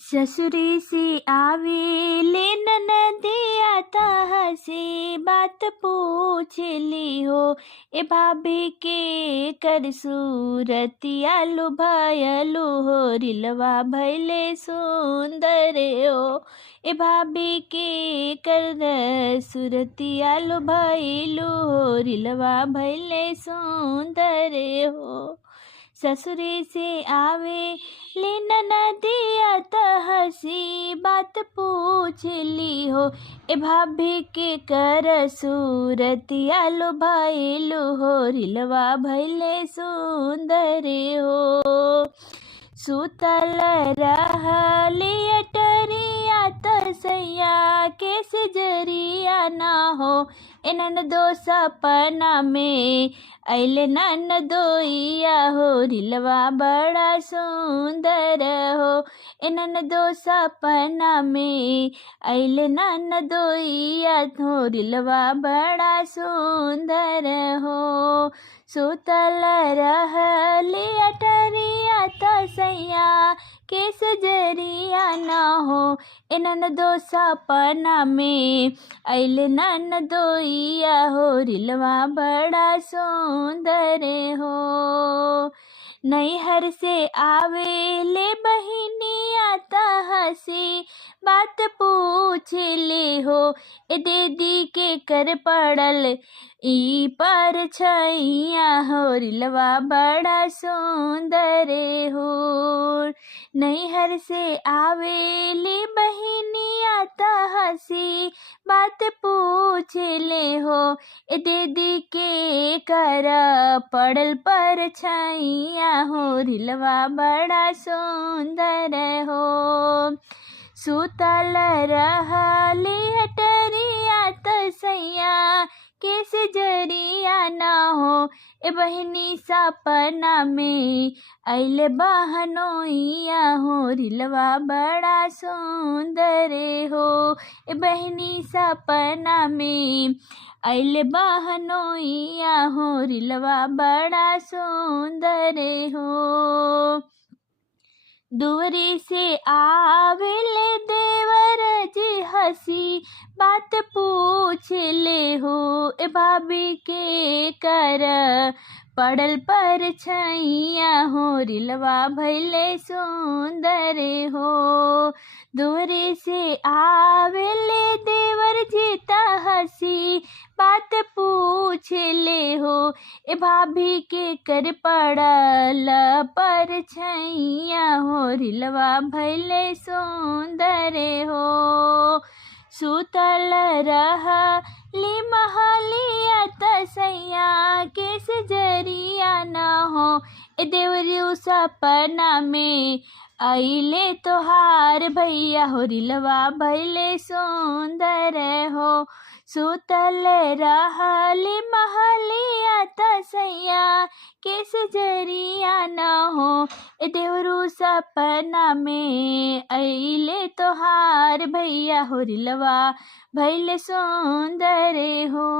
ससुरी से आवे ले ननदिया तह से बात पूछ ली हो। ए भाभी के कर सूरतिया लुभायलु हो, रिलवा भैले सुंदर हो। ए भाभी के कर सूरतिया लुभायलु हो, रिलवा भैले सुंदर हो। ससुरी से आवे ले ननदिया तह से बात पूछ ली हो। ए भाभी के कर सूरतिया लुभायलु हो, रिलवा भैले सुंदर हो। सुतल रहली अटरिया तसैया के सिजरिया ना हो। ए ननदो सपना में अइले ननदोइया हो, रिलवा बड़ा सुंदर हो। ए ननदो सपना में अइले ननदोइया हो, रिलवा बड़ा सुंदर हो। सुतल रहली अटरिया तसैया के सजरिया ना हो। ए ननदो सपना में अइले ननदोइया हो, रिलवा बड़ा सुंदर हो। नैहर से आवे ले बहिनिया तह से बात पूछ ले हो। ए दीदी के कर पड़ल ई पर छैया हो, रिलवा बड़ा सुंदर हो। नैहर से आवे ले बहिनिया तह से बात पूछ ले हो। ए दीदी के कर पड़ल पर छैया हो, रिलवा बड़ा सुंदर हो। सुतल रहली हटरिया तसैया के सिजरिया ना हो। ए बहिनी सपना में अइले बहनोइया हो, रिलवा बड़ा सुंदर हो। ए बहिनी सपना में अइले बहनोइया हो, रिलवा बड़ा सुंदर हो। दूरी से आवेले देवर जी हसी बात पूछ ले हो। ए भाभी के कर पड़ल पर छैया हो, रिलवा भैले सुंदर हो। दूरी से आवेले देवर जी हसी बात पूछ ले हो। ए भाभी के कर पड़ल पर छैया हो, रिलवा भैले सुंदर हो। सुतल रहली महलिया तसैया के सिजरिया ना हो। ए देवरू सपना में अइले तोहार भैया हो, रिलवा भैले सुंदर हो। सुतल रहली महलिया तसैया के सिजरिया ना हो। ए देवरू सपना में अइले तोहार भैया हो, रिलवा भैले सुंदर हो।